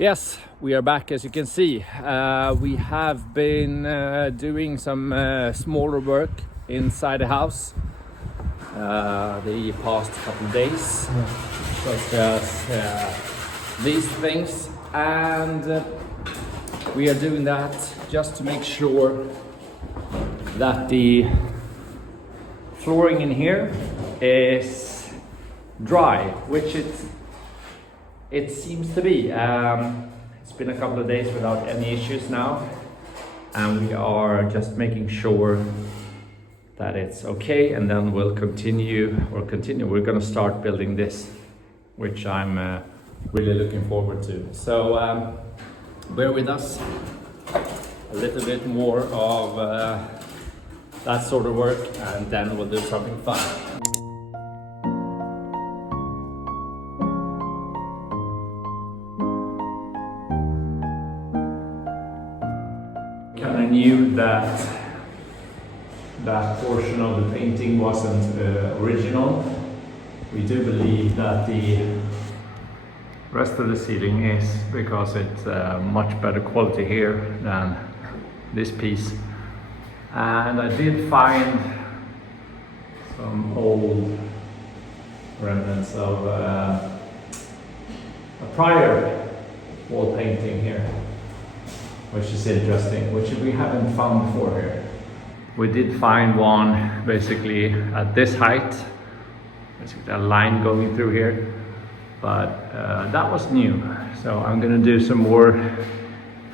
Yes, we are back. As you can see, we have been doing some smaller work inside the house the past couple of days, such as these things, and we are doing that just to make sure that the flooring in here is dry, which it seems to be. It's been a couple of days without any issues now, and we are just making sure that it's okay, and then we'll continue. We're gonna start building this, which I'm really looking forward to. So bear with us. A little bit more of that sort of work, and then we'll do something fun. I knew that portion of the painting wasn't original. We do believe that the rest of the ceiling is, because it's much better quality here than this piece. And I did find some old remnants of a prior wall painting here, which is interesting, which we haven't found before here. We did find one basically at this height, basically a line going through here, but that was new. So I'm gonna do some more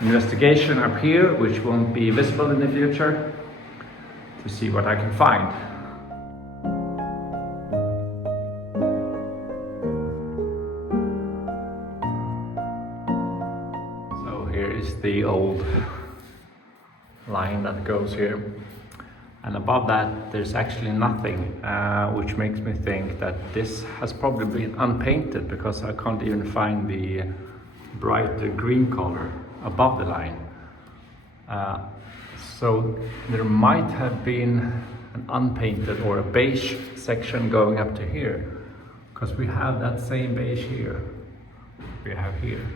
investigation up here, which won't be visible in the future, to see what I can find. The old line that goes here, and above that there's actually nothing, which makes me think that this has probably been unpainted, because I can't even find the brighter green color above the line. So there might have been an unpainted or a beige section going up to here, because we have that same beige here we have here.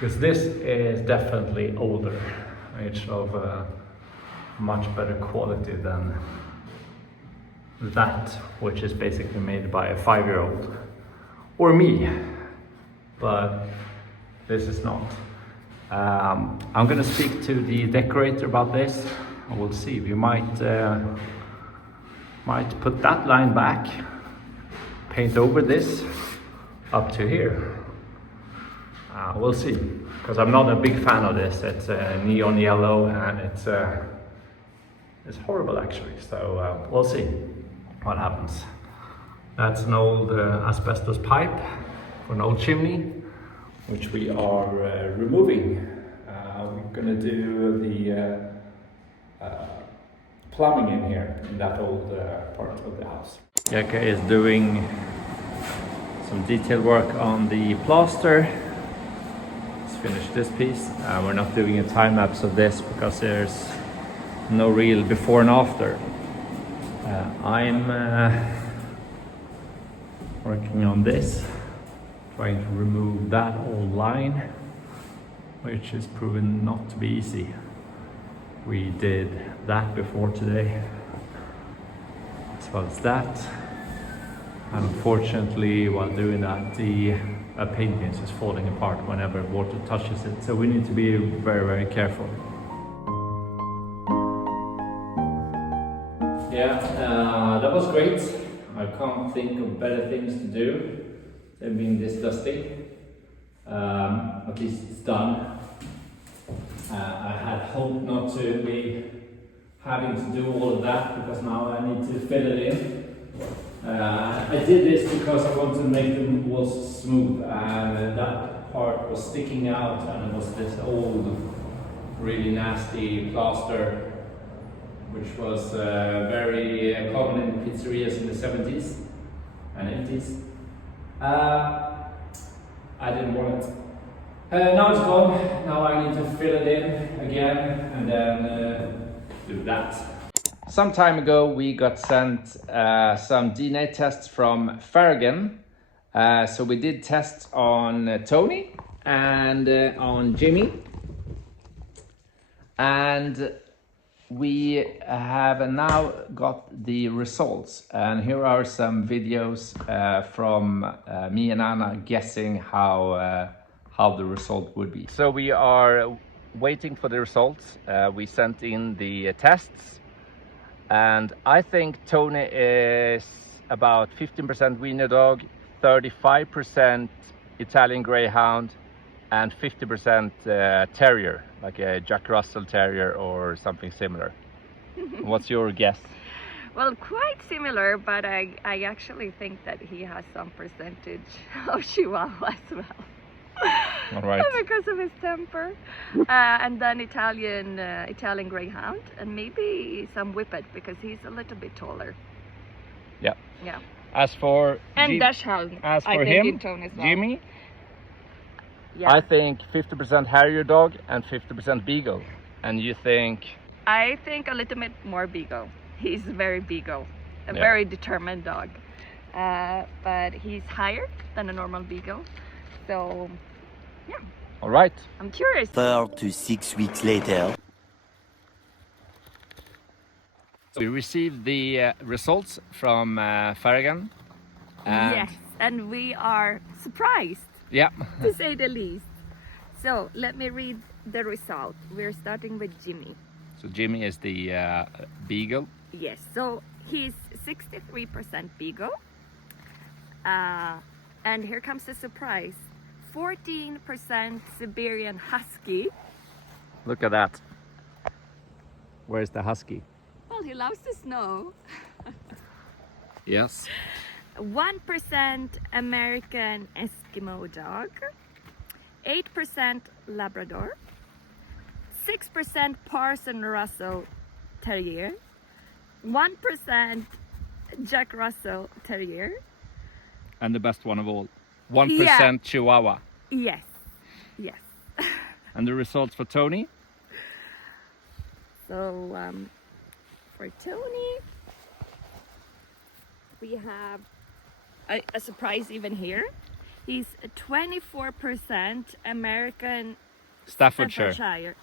Because this is definitely older. It's of much better quality than that, which is basically made by a 5-year-old or me, but this is not. I'm gonna speak to the decorator about this, and we'll see. We might put that line back, paint over this up to here. We'll see, because I'm not a big fan of this. It's neon yellow, and it's horrible actually. So we'll see what happens. That's an old asbestos pipe for an old chimney, which we are removing. We're gonna do the plumbing in here, in that old part of the house. Jacka is doing some detail work on the plaster. Finish this piece. We're not doing a time lapse of this because there's no real before and after. I'm working on this, trying to remove that old line, which is proven not to be easy. We did that before today, as well as that. And unfortunately, while doing that, the paint piece is falling apart whenever water touches it. So we need to be very, very careful. Yeah, that was great. I can't think of better things to do than being this dusty. At least it's done. I had hoped not to be having to do all of that, because now I need to fill it in. I did this because I wanted to make the walls smooth, and that part was sticking out, and it was this old, really nasty plaster, which was very common in pizzerias in the 70s and 80s. I didn't want it. Now it's gone. Now I need to fill it in again, and then do that. Some time ago we got sent some DNA tests from Farragon. So we did tests on Tony, and on Jimmy. And we have now got the results, and here are some videos from me and Anna guessing how the result would be. So we are waiting for the results. We sent in the tests, and I think Tony is about 15% wiener dog, 35% Italian Greyhound, and 50% terrier, like a Jack Russell Terrier or something similar. What's your guess? Well, quite similar, but I actually think that he has some percentage of Chihuahua as well. All right. Because of his temper. And then Italian Greyhound, and maybe some Whippet because he's a little bit taller. Yeah. Yeah. As for Dachshund, as for I think him, in tone as well. Jimmy, Yeah. I think 50% Harrier dog and 50% Beagle. And you think? I think a little bit more Beagle. He's very Beagle, a very determined dog. But he's higher than a normal Beagle. So, yeah. All right. I'm curious. 4 to 6 weeks later. We received the results from Farragon. Yes, and we are surprised, Yeah. to say the least. So let me read the result. We're starting with Jimmy. So Jimmy is the Beagle. Yes, so he's 63% Beagle. And here comes the surprise. 14% Siberian Husky. Look at that. Where's the Husky? Well, he loves the snow. Yes. 1% American Eskimo dog. 8% Labrador. 6% Parson Russell Terrier. 1% Jack Russell Terrier. And the best one of all, 1% Chihuahua. Yes, yes. And the results for Tony? So for Tony, we have a surprise even here. He's 24% American Staffordshire.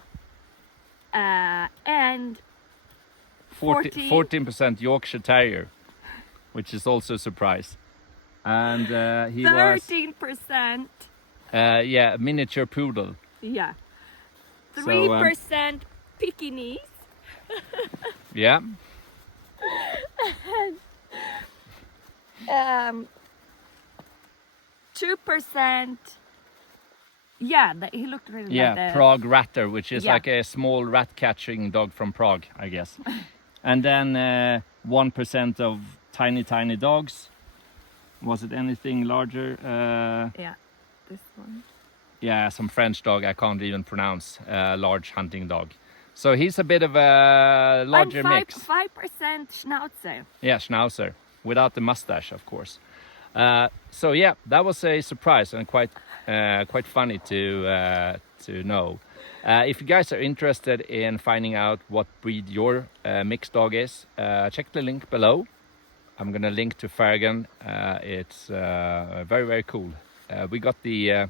And 14% Yorkshire Terrier, which is also a surprise. And he 13%. was miniature poodle. Yeah. So, 3% Pekingese. Yeah. 2%. Yeah, he looked really like that. Prague Ratter, which is Yeah. like a small rat catching dog from Prague, I guess. And then 1% of tiny dogs. Was it anything larger? Yeah, this one. Yeah, some French dog I can't even pronounce. Large hunting dog. So he's a bit of a larger And mix. 5% Schnauzer. Yeah, Schnauzer, without the mustache, of course. So yeah, that was a surprise and quite funny to know. If you guys are interested in finding out what breed your mixed dog is, check the link below. I'm gonna link to Farragon. It's very cool. We got the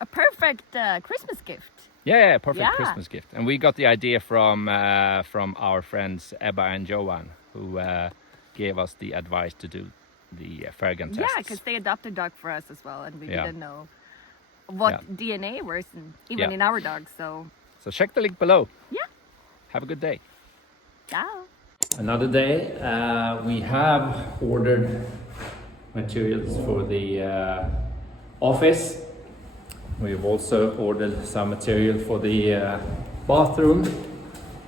A perfect Christmas gift. perfect Yeah. Christmas gift, and we got the idea from our friends Ebba and Johan, who gave us the advice to do the Farragon tests. Yeah, because they adopted dog for us as well, and we Yeah. didn't know what Yeah. DNA was even Yeah. in our dogs. So, So check the link below. yeah. Have a good day. Ciao. Another day. We have ordered materials for the office. We've also ordered some material for the bathroom,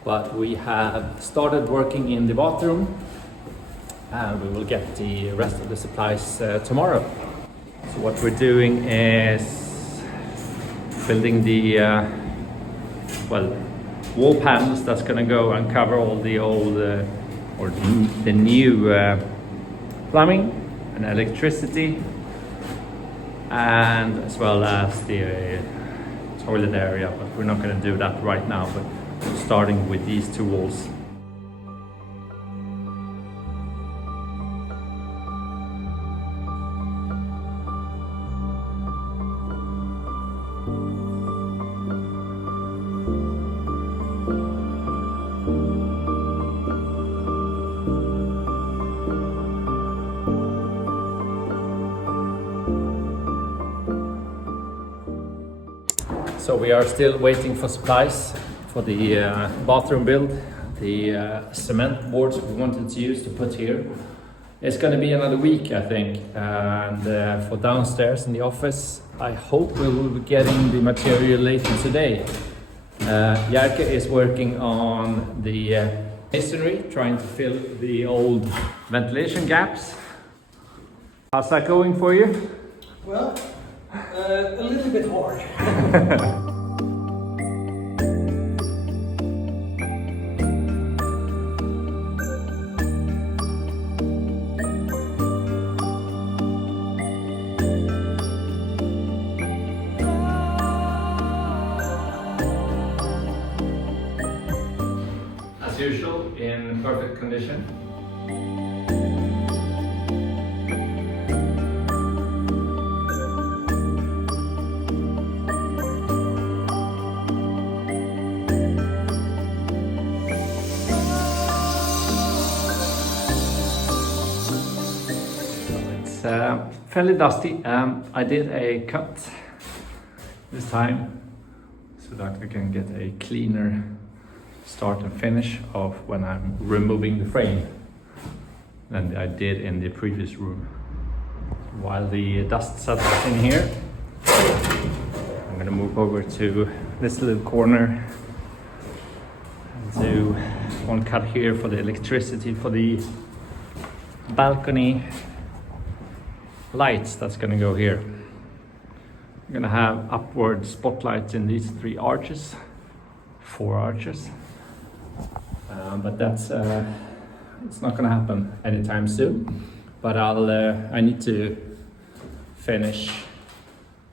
but we have started working in the bathroom, and we will get the rest of the supplies tomorrow. So what we're doing is building the wall panels that's going to go and cover all the old or the new plumbing and electricity, and as well as the toilet area, but we're not going to do that right now, but starting with these two walls. So we are still waiting for supplies for the bathroom build. The cement boards we wanted to use to put here. It's going to be another week, I think. And for downstairs in the office, I hope we will be getting the material later today. Jerker is working on the Masonry, trying to fill the old ventilation gaps. How's that going for you? Well, a little bit hard. As usual, in perfect condition. It's fairly dusty. I did a cut this time so that we can get a cleaner start and finish of when I'm removing the frame than I did in the previous room. While the dust settles in here, I'm gonna move over to this little corner and do one cut here for the electricity for the balcony lights that's gonna go here. I'm gonna have upward spotlights in these 3 arches, 4 arches. But that's it's not gonna happen anytime soon. But I need to finish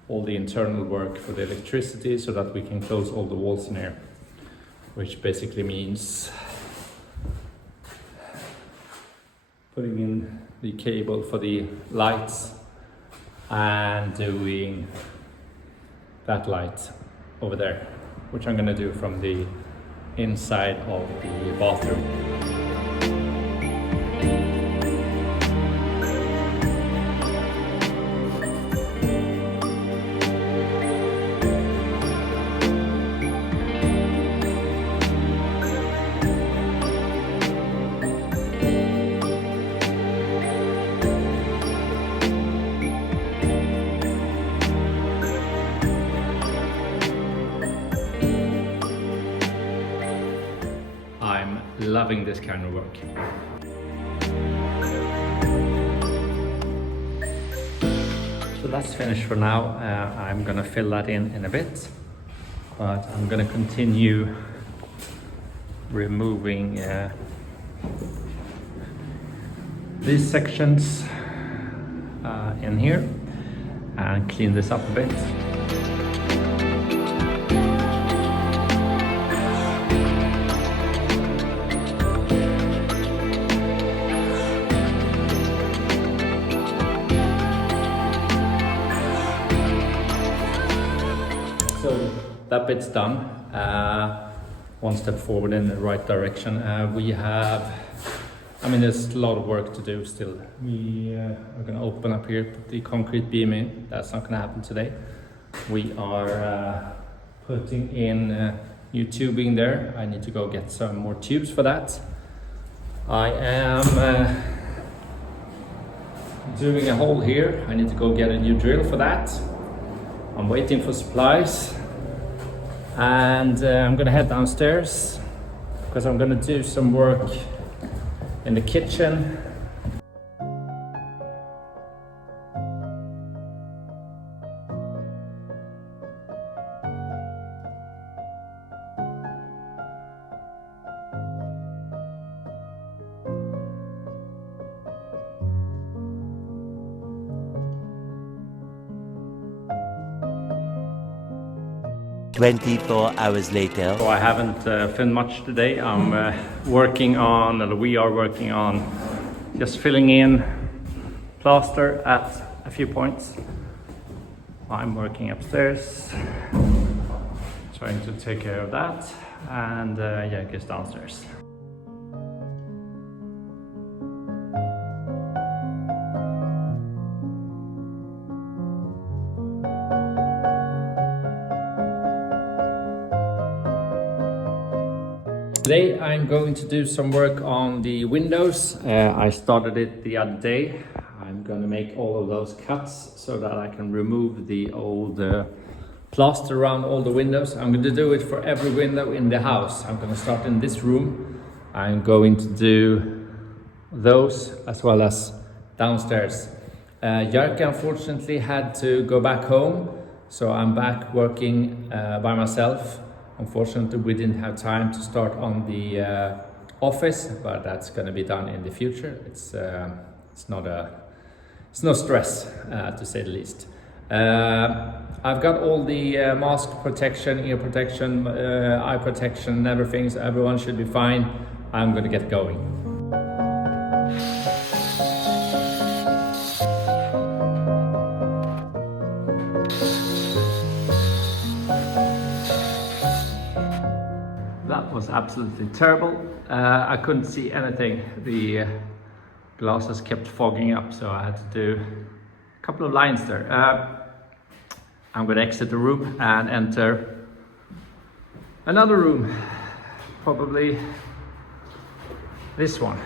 all the internal work for the electricity so that we can close all the walls in here, which basically means putting in the cable for the lights and doing that light over there, which I'm gonna do from the inside of the bathroom. Loving this kind of work. So that's finished for now. I'm gonna fill that in a bit, but I'm gonna continue removing these sections in here and clean this up a bit. So that bit's done. One step forward in the right direction. There's a lot of work to do still. We are going to open up here, put the concrete beam in. That's not going to happen today. We are putting in new tubing there. I need to go get some more tubes for that. I am doing a hole here. I need to go get a new drill for that. I'm waiting for supplies, and I'm gonna head downstairs because I'm gonna do some work in the kitchen. "24 hours later." So I haven't filmed much today. We are working on just filling in plaster at a few points. I'm working upstairs, trying to take care of that, and Jack is downstairs. Today I'm going to do some work on the windows. I started it the other day. I'm gonna make all of those cuts so that I can remove the old plaster around all the windows. I'm going to do it for every window in the house. I'm going to start in this room. I'm going to do those as well as downstairs. Jerka unfortunately had to go back home, so I'm back working by myself. Unfortunately, we didn't have time to start on the office, but that's going to be done in the future. It's no stress, to say the least. I've got all the mask protection, ear protection, eye protection, and everything, so everyone should be fine. I'm going to get going. That was absolutely terrible. I couldn't see anything. The glasses kept fogging up, so I had to do a couple of lines there. I'm going to exit the room and enter another room, probably this one.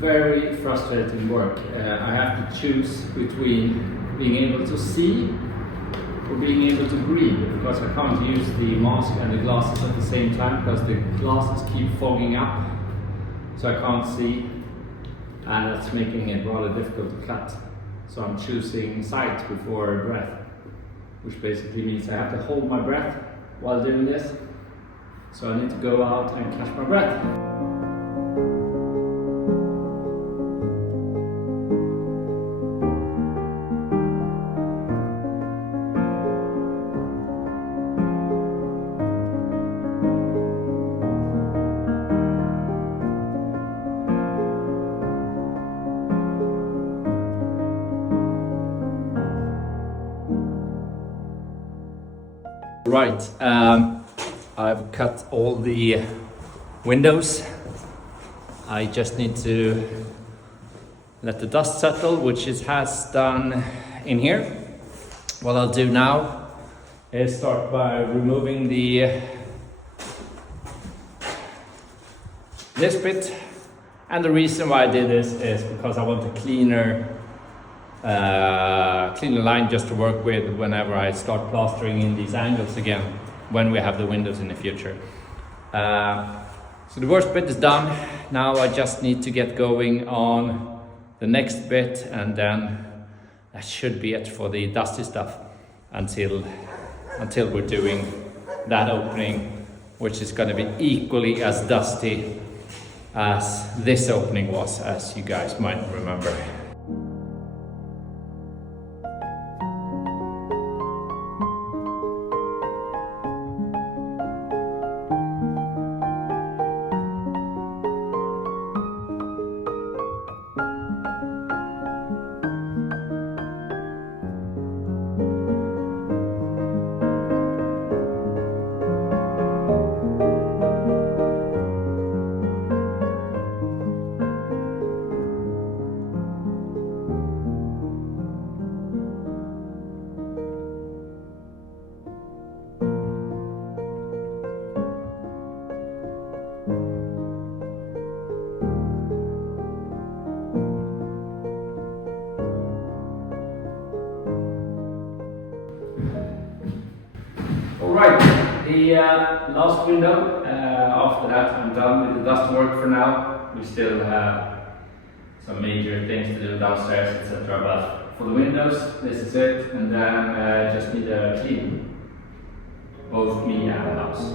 Very frustrating work. I have to choose between being able to see or being able to breathe, because I can't use the mask and the glasses at the same time because the glasses keep fogging up, so I can't see, and that's making it rather difficult to cut. So I'm choosing sight before breath, which basically means I have to hold my breath while doing this. So I need to go out and catch my breath. Right, I've cut all the windows. I just need to let the dust settle, which it has done in here. What I'll do now is start by removing this bit. And the reason why I did this is because I want a cleaner line just to work with whenever I start plastering in these angles again when we have the windows in the future. So the worst bit is done. Now I just need to get going on the next bit, and then that should be it for the dusty stuff until we're doing that opening, which is going to be equally as dusty as this opening was, as you guys might remember. Alright, the last window, after that I'm done with the dust work for now. We still have some major things to do downstairs, etc. But for the windows, this is it, and then just need to clean both me and the house.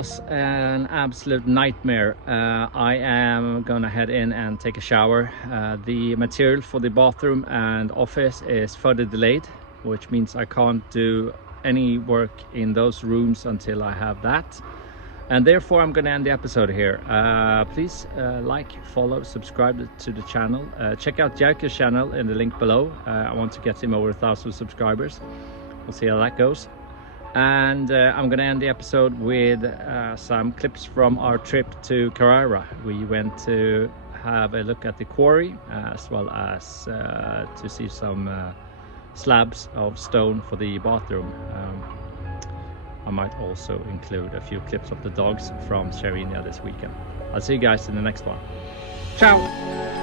was an absolute nightmare. I am gonna head in and take a shower. The material for the bathroom and office is further delayed, which means I can't do any work in those rooms until I have that. And therefore I'm gonna end the episode here. Please like, follow, subscribe to the channel. Check out Jerker's channel in the link below. I want to get him over 1,000 subscribers. We'll see how that goes. And I'm gonna end the episode with some clips from our trip to Quarry. We went to have a look at the quarry, as well as to see some slabs of stone for the bathroom. I might also include a few clips of the dogs from Slovenia this weekend. I'll see you guys in the next one. Ciao!